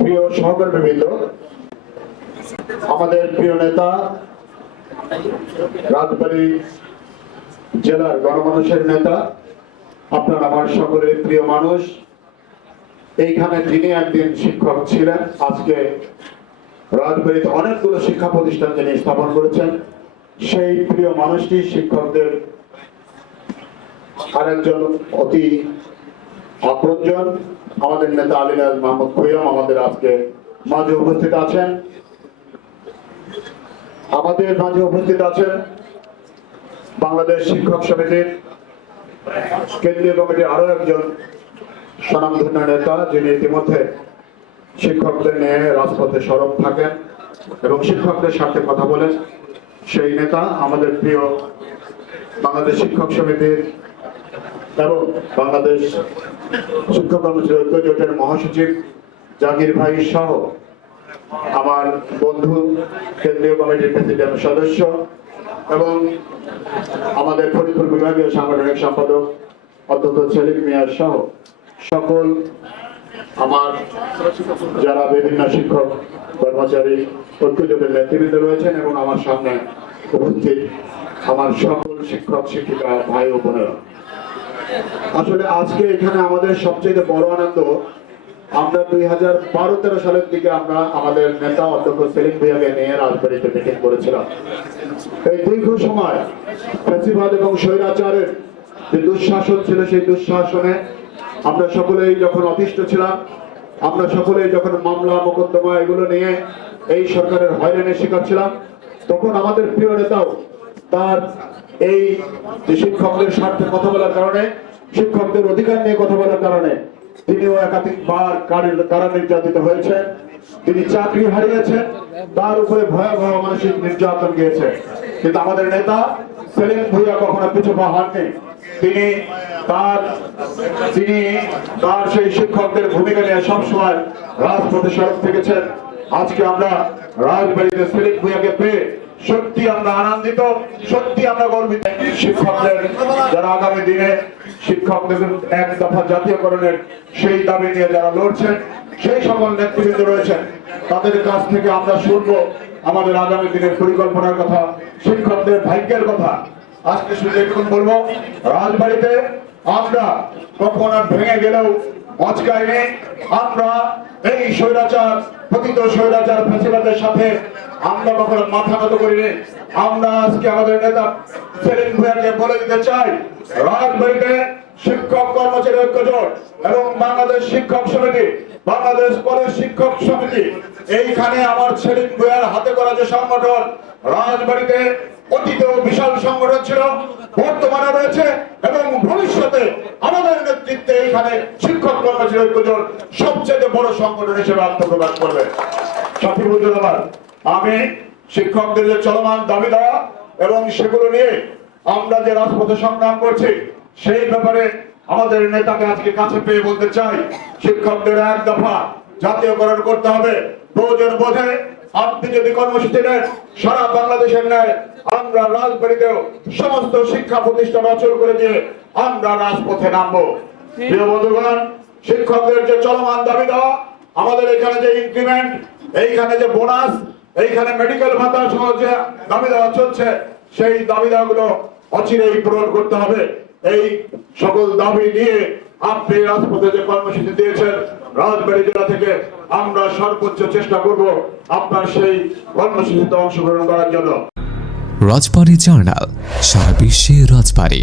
প্রিয় সহকর্মীবৃন্দ, আমাদের প্রিয় নেতা, রাজবাড়ী জেলার গণমানুষের নেতা, আপনার আমার সকলের প্রিয় মানুষ, এইখানে যিনি একদিন শিক্ষক ছিলেন, আজকে রাজবাড়িতে অনেকগুলো শিক্ষা প্রতিষ্ঠান যিনি স্থাপন করেছেন, সেই প্রিয় মানুষটি শিক্ষকদের আরেকজন অতি আপনজন আমাদের নেতা আলিরাজ মাহমুদ খৈয়াম আমাদের আজকে মাঝে উপস্থিত আছেন। আমাদের মাঝে উপস্থিত আছেন বাংলাদেশ শিক্ষক সমিতির কেন্দ্রীয় কমিটির আরও একজন স্বনামধন্য নেতা, যিনি ইতিমধ্যে শিক্ষকদের নিয়ে রাজপথে সরব থাকেন এবং শিক্ষকদের সাথে কথা বলেন। সেই নেতা আমাদের প্রিয় বাংলাদেশ শিক্ষক সমিতির এবং বাংলাদেশ শিক্ষক কর্মচারী ঐক্য জোটের মহাসচিব জাকির ভাই সহ আমার বন্ধু কেন্দ্রীয় কমিটির প্রেসিডেন্ট সদস্য এবং আমাদের ফরিদপুর বিভাগীয় সাংগঠনিক সম্পাদক অধ্যক্ষ সেলিম মিয়ার সহ সকল আমার যারা বিভিন্ন শিক্ষক, কর্মচারী, ঐক্য জোটের নেতৃবৃন্দ রয়েছেন এবং আমার সামনে উপস্থিত আমার সকল শিক্ষক, শিক্ষিকা, ভাই ও বোনেরা। আসলে আজকে এখানে আমাদের সবচেয়ে বড় আনন্দ, আমরা দুই হাজার বারো তেরো সালের দিকে আমরা আমাদের নেতা অধ্যক্ষ সেলিম ভুইয়াকে নিয়ে রাজবাড়িতে মিটিং করেছিলাম। এই দীর্ঘ সময় ফ্যাসিবাদ এবং স্বৈরাচারের যে দুঃশাসন ছিল, সেই দুঃশাসনে আমরা সকলেই যখন অতিষ্ঠ ছিলাম, আমরা সকলেই যখন মামলা, মোকদ্দমা এগুলো নিয়ে এই সরকারের হয়রানির শিকার ছিলাম, তখন আমাদের প্রিয় নেতাও তার এই যে শিক্ষকদের স্বার্থে কথা বলার কারণে শিক্ষকদের অধিকার নিয়ে কথা বলার কারণে তিনিও একাধিকবার কারা- নির্যাতিত হয়েছেন তিনি চাকরি হারিয়েছেন, তার উপরে ভয়াবহ মানসিক নির্যাতন গিয়েছে। কিন্তু আমাদের নেতা সেলিম ভুইয়া কখনো পিছু পা হননি তিনি তার তিনি তার সেই শিক্ষকদের ভূমিকা নিয়ে সবসময় রাজপথে সড়ক থেকেছেন। আজকে আমরা রাজবাড়িতে সেলিম ভুইয়াকে পেয়ে সত্যি আমরা আনন্দিত সত্যি আমরা গর্বিত। শিক্ষকদের যারা আগামী দিনে শিক্ষকদের এক দফা জাতীয়করণের সেই দাবি নিয়ে যারা লড়ছেন, সেই সকল নেতৃবৃন্দ রয়েছেন, তাদের কাছ থেকে আমরা শুনব আমাদের আগামী দিনের পরিকল্পনার কথা, শিক্ষকদের ভাগ্যের কথা। আজকে শুধু এটুকুন বলব, রাজবাড়িতে আমরা কখন আর ভেঙে গেলেও মচকাইনি। আমরা এই স্বৈরাচার, প্রকৃত স্বৈরাচার ফেসিবাদের সাথে আমরা কখনো মাথা নত করিনি। আমরা আজকে আমাদের নেতা সেলিম ভুয়াকে বলে দিতে চাই রাজবাড়িতে শিক্ষক কর্মচারী ঐক্য এবং বাংলাদেশ শিক্ষক সমিতি, বাংলাদেশ কলেজ শিক্ষক সমিতি, এইখানে আমার সেলিম ভুয়ার হাতে করা যে সংগঠন রাজবাড়িতে অতীতেও বিশাল সংগঠন ছিল, বর্তমানে রয়েছে এবং ভবিষ্যতে আমাদের নেতৃত্বে এখানে শিক্ষক কর্মচারী ঐক্য সবচেয়ে বড় সংগঠন হিসেবে আত্মপ্রকাশ করবে। সাথীবুজুর আমার আমি শিক্ষকদের যে চলমান দাবি দেওয়া এবং সেগুলো নিয়ে আমরা যে রাজপথে সংগ্রাম করছি, সেই ব্যাপারে আমাদের নেতাকে আজকে কাছে পেয়ে বলতে চাই, শিক্ষকদের এক দফা জাতীয়করণ করতে হবে। প্রয়োজন বোধে আপনি যদি কর্মসূচি নেন, সারা বাংলাদেশের ন্যায় আমরা রাজবাড়িতেও সমস্ত শিক্ষা প্রতিষ্ঠান অচল করে দিয়ে আমরা রাজপথে নামবো। প্রিয় বন্ধুগণ, শিক্ষকদের যে চলমান দাবি দেওয়া, আমাদের এখানে যে ইনক্রিমেন্ট এইখানে যে বোনাস এইখানে মেডিকেল ভাতা সহ যে দাবি দেওয়া চলছে, সেই দাবি দেওয়াগুলো অচিরেই পূরণ করতে হবে। এই সকল দাবি নিয়ে আপনি রাজপথে যে কর্মসূচি দিয়েছেন, রাজবাড়ী জেলা থেকে আমরা সর্বোচ্চ চেষ্টা করব আপনার সেই কর্মসূচিতে অংশগ্রহণ করার জন্য। রাজবাড়ী জার্নাল, সারা বিশ্বে রাজবাড়ী।